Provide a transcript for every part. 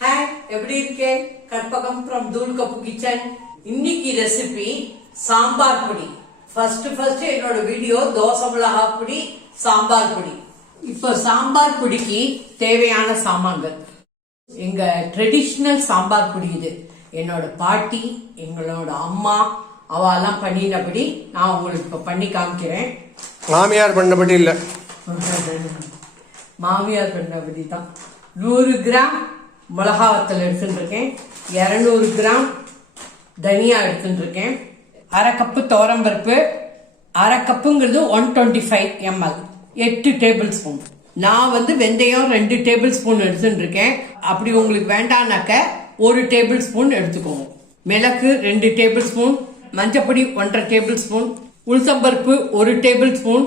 Hi எப்படி இருக்கேன்? Karpagam from Thool cup kitchen இன்னைக்கு ரெசிபி சாம்பார் பொடி. ஃபர்ஸ்ட் ஃபர்ஸ்ட் என்னோட வீடியோ தோசை மிளகா பொடி சாம்பார் பொடி. இப்போ சாம்பார் பொடிக்கு தேவையான சாமான்கள். எங்க ட்ரெடிஷ்னல் சாம்பார் பொடி இது. என்னோட பாட்டி எங்களோட அம்மா அவெல்லாம் பண்ணினபடி நான் உங்களுக்கு இப்போ பண்ணி காமிக்கிறேன். மாமியார் பண்ணபடி இல்லை. மாமியார் பண்ணபடி தான். நூறு கிராம் மிளகா வத்தல் எடுத்துட்டுருக்கேன். இரநூறு கிராம் தனியா எடுத்துட்டுருக்கேன். அரை கப்பு துவரம்பருப்பு அரை கப்புங்கிறது ஒன் டுவெண்ட்டி ஃபைவ் எம்எல் எட்டு டேபிள் ஸ்பூன் நான் வந்து வெந்தயம் ரெண்டு டேபிள் ஸ்பூன் எடுத்துட்டுருக்கேன். அப்படி உங்களுக்கு வேண்டானாக்க ஒரு டேபிள் ஸ்பூன் எடுத்துக்கோங்க. மிளகு ரெண்டு டேபிள் ஸ்பூன் மஞ்சப்பொடி ஒன்றரை டேபிள் ஸ்பூன் உளுத்தம்பருப்பு ஒரு டேபிள் ஸ்பூன்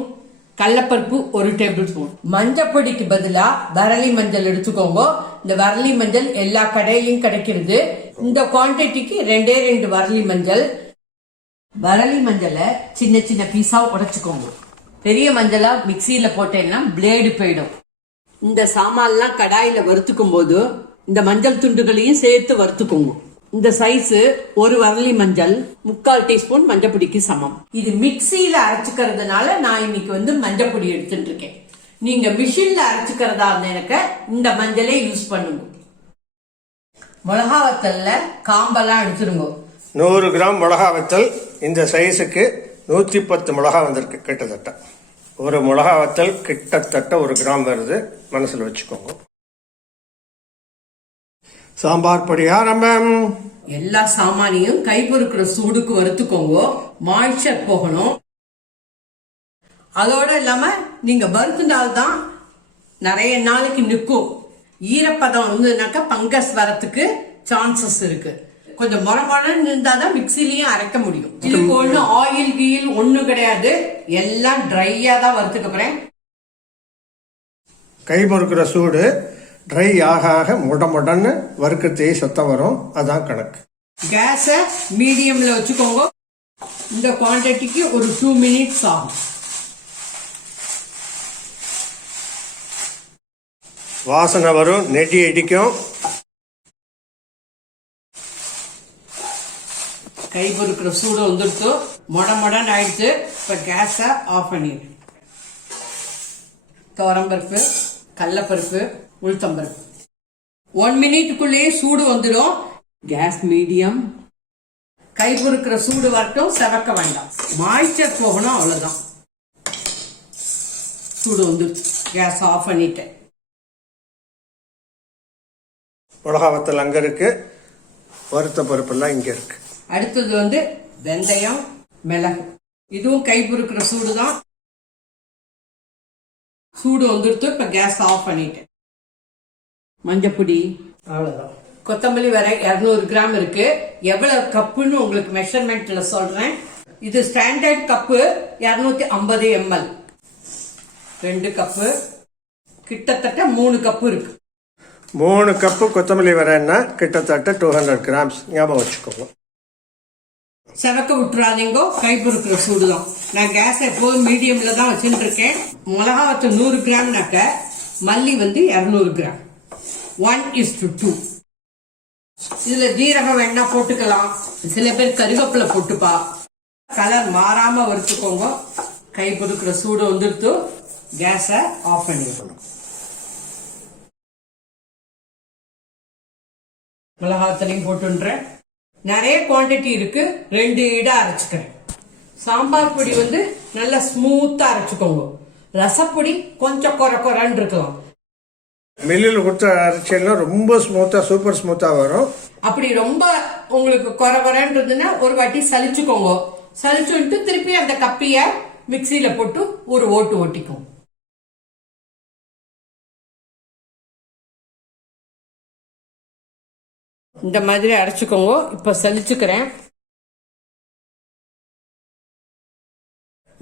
கடலப்பருப்பு ஒரு டேபிள் ஸ்பூன் மஞ்சப்பொடிக்கு பதிலா வரலி மஞ்சள் எடுத்துக்கோங்க. இந்த வரலி மஞ்சள் எல்லா கடையிலையும் கிடைக்கிறது. இந்த குவான்டிட்டிக்கு ரெண்டே ரெண்டு வரலி மஞ்சள். வரலி மஞ்சளை சின்ன சின்ன பீஸா உடைச்சுக்கோங்க. பெரிய மஞ்சளா மிக்சியில போட்டேன்னா பிளேடு போயிடும். இந்த சாமான்லாம் கடாயில வறுத்துக்கும் போது இந்த மஞ்சள் துண்டுகளையும் சேர்த்து வறுத்துக்கோங்க. இந்த சைஸ் ஒரு வரலி மஞ்சள் முக்கால் டீஸ்பூன் மஞ்சப்பொடிக்கு சமம். இது மிக்சியில அரைச்சுக்கிறதுனால நான் இன்னைக்கு வந்து மஞ்சப்பொடி எடுத்துட்டு இருக்கேன் நீங்க மிஷின்ல அரைச்சுக்கிறதா இருந்தா இந்த மஞ்சளே யூஸ் பண்ணுங்க. மிளகா வத்தல்ல காம்பெல்லாம் எடுத்துருங்க. நூறு கிராம் மிளகா வத்தல் இந்த சைஸுக்கு நூற்றி பத்து மிளகா வந்திருக்கு கிட்டத்தட்ட. ஒரு மிளகா வத்தல் கிட்டத்தட்ட ஒரு கிராம் வருது மனசில் வச்சுக்கோங்க. சாம்பார் பொடி ஆரம்பம். எல்லா சாமானியும் கை பொறுக்கிற சூடுக்கு வறுத்துக்கோங்க. மாய்ச்சர் போகணும். அதோட இல்லாம நீங்க வறுத்துனால்தான் நிறைய நாளைக்கு நிற்கும். ஈரப்பதம் இருந்ததுனாக்கா பங்கஸ் வரத்துக்கு சான்சஸ் இருக்கு. கொஞ்சம் முறை முறைன்னு இருந்தாதான் மிக்சிலையும் அரைக்க முடியும். இதுக்கு ஒண்ணு ஆயில் கீல் ஒண்ணு கிடையாது. எல்லாம் ட்ரையா தான் வறுத்துக்க போறேன் கை பொறுக்கிற சூடு. ட்ரை ஆக ஆக முட முடன்னு வறுக்கத்தையே சத்தம் வரும். அதான் கணக்கு. கேஸ மீடியம்ல வச்சுக்கோங்க. இந்த குவான்டிட்டிக்கு ஒரு டூ மினிட்ஸ் ஆகும். வாசனை வரும் நெடி அடிக்கும் கை பொறுக்கிற சூடு வந்துடுத்து. மொட மொடன்னு ஆயிடுச்சு இப்ப கேஸ ஆஃப் பண்ணிடு. துவரம்பருப்பு கடலப்பருப்பு உளுத்தம்பருப்பு ஒன் மினிட்டுக்குள்ளேயே சூடு வந்துடும். கேஸ் மீடியம் கை பொறுக்கிற சூடு வரட்டும் செவக்க வேண்டாம். மாய்ச்சர் போகணும் அவ்வளவுதான். சூடு வந்துடுச்சு கேஸ் ஆஃப் பண்ணிட்டேன் மிளகா வத்தல் அங்கே இருக்கு. வறுத்த பருப்பெல்லாம் இங்கே இருக்கு. அடுத்தது வந்து வெந்தயம் மிளகு. இதுவும் கை பொறுக்கிற சூடு தான் சூடு வந்துடுத்து இப்ப கேஸ் ஆஃப் பண்ணிட்டேன் மஞ்சப்பொடி. அவ்வளவுதான். கொத்தமல்லி வர 200 கிராம் இருக்கு. எவ்வளவு கப்புன்னு உங்களுக்கு மெஷர்மெண்ட்ல சொல்றேன். இது ஸ்டாண்டர்ட் கப்பு 250 ஐம்பது எம்எல். ரெண்டு கப்பு. கிட்டத்தட்ட மூணு கப்பு இருக்கு. மூணு கப்பு கொத்தமல்லி வரேன்னா கிட்டத்தட்ட டூ ஹண்ட்ரட் கிராம்ஸ் ஞாபகம் வச்சுக்கோங்க. செவக்க விட்டுறாதீங்கோ. கை பொறுக்கிற சூடு தான் நான் கேஸ் எப்போதும் மீடியம்ல தான் வச்சுட்டு இருக்கேன் மிளகா வச்ச நூறு கிராம்னாக்க மல்லி வந்து இரநூறு gram. One is to two இதுல ஜீரகம் வேணா போட்டுக்கலாம். சில பேர் கருவேப்பிலை போட்டுப்பா. கலர் மாறாம வறுத்துக்கோங்க. கை புதுக்கிற சூடு வந்துடுத்து கேஸ ஆஃப் பண்ணிடணும் மிளகாத்தலையும் போட்டுன்றேன். நிறைய குவான்டிட்டி இருக்கு. ரெண்டு இடா அரைச்சுக்கிறேன். சாம்பார் பொடி வந்து நல்லா ஸ்மூத்தா அரைச்சுக்கோங்க. ரசப்பொடி கொஞ்சம் கொர குறைன்னு இருக்கலாம். மில்லில் கொடுத்த அரைச்செல்லாம் ரொம்ப ஸ்மூத்தாக சூப்பர் ஸ்மூத்தாக வரும். அப்படி ரொம்ப உங்களுக்கு கொர கொரன்றதுன்னா ஒரு வாட்டி சலிச்சுக்கோங்க. சலிச்சுட்டு திருப்பி அந்த கப்பிய மிக்சியில போட்டு ஒரு ஓட்டு ஓட்டிக்கும். இந்த மாதிரி அரைச்சுக்கோங்க. இப்ப சலிச்சுக்கிறேன்.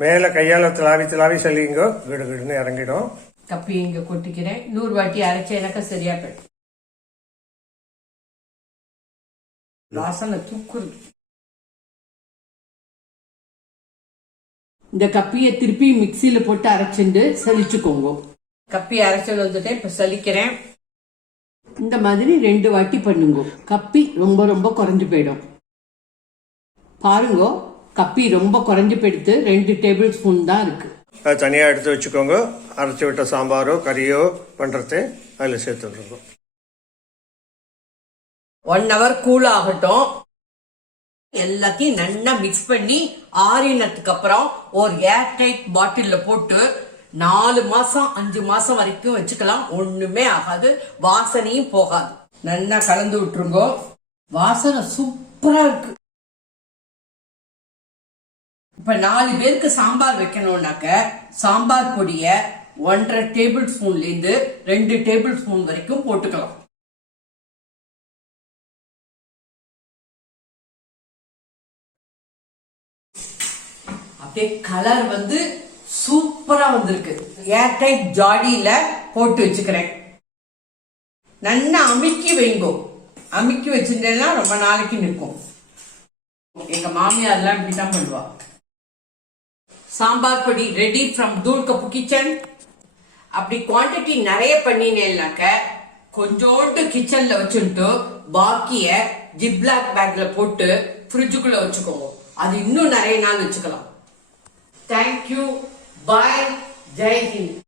மேலே கையால் திலாவி திலாவி சலிங்க கிடு கிடுன்னு இறங்கிடும். கப்பி இங்க கொட்டிக்கிறேன். நூறு வாட்டி அரைச்சேனாக்கா சரியா போயிடும். வாசனை தூக்குது இந்த கப்பியை திருப்பி மிக்சியில போட்டு அரைச்சிண்டு சலிச்சுக்கோங்க. கப்பி அரைச்சல் வந்துட்டு இப்ப சலிக்கிறேன். இந்த மாதிரி ரெண்டு வாட்டி பண்ணுங்க. கப்பி ரொம்ப ரொம்ப குறைஞ்சு போயிடும். பாருங்க கப்பி ரொம்ப குறைஞ்சு போயிடுத்து ரெண்டு டேபிள் ஸ்பூன் தான் இருக்கு. அதை தனியாக எடுத்து வச்சுக்கோங்க. அரைச்சி விட்ட சாம்பாரோ கறியோ பண்ணுறது அதில் சேர்த்து விட்ருங்க ஒன் ஹவர் கூல் ஆகட்டும். எல்லாத்தையும் நல்லா மிக்ஸ் பண்ணி ஆறினத்துக்கு அப்புறம் ஒரு ஏர் டைட் பாட்டிலில் போட்டு நாலு மாசம் அஞ்சு மாசம் வரைக்கும் வச்சுக்கலாம். ஒண்ணுமே ஆகாது. வாசனையும் போகாது. நல்லா கலந்து விட்டுருங்க. வாசனை சூப்பரா இருக்கு. இப்ப நாலு பேருக்கு சாம்பார் வைக்கணும்னாக்க சாம்பார் பொடிய ஒன்றரை டேபிள் ஸ்பூன்ல இருந்து ரெண்டு டேபிள் ஸ்பூன் வரைக்கும் போட்டுக்கலாம். அப்படியே கலர் வந்து சூப்பரா வந்திருக்கு. ஏர்டைட் ஜாடியில போட்டு வச்சுக்கிறேன். நல்லா அமுக்கி வைங்கோ. அமுக்கி வச்சிருந்தேன்னா ரொம்ப நாளைக்கு நிற்கும். எங்க மாமியார்லாம் இப்படிதான் பண்ணுவா. சாம்பார் பொடி ready from Thool cup kitchen அப்படி குவான்டிட்டி நிறைய பண்ணினேன்னாக்க கொஞ்சோண்டு கிச்சன்ல வச்சுட்டு பாக்கிய ஜிப்லாக் பேக்ல போட்டு ஃப்ரிட்ஜுக்குள்ள வச்சுக்கோங்க. அது இன்னும் நிறைய நாள் வச்சுக்கலாம். Thank you bye Jai Hind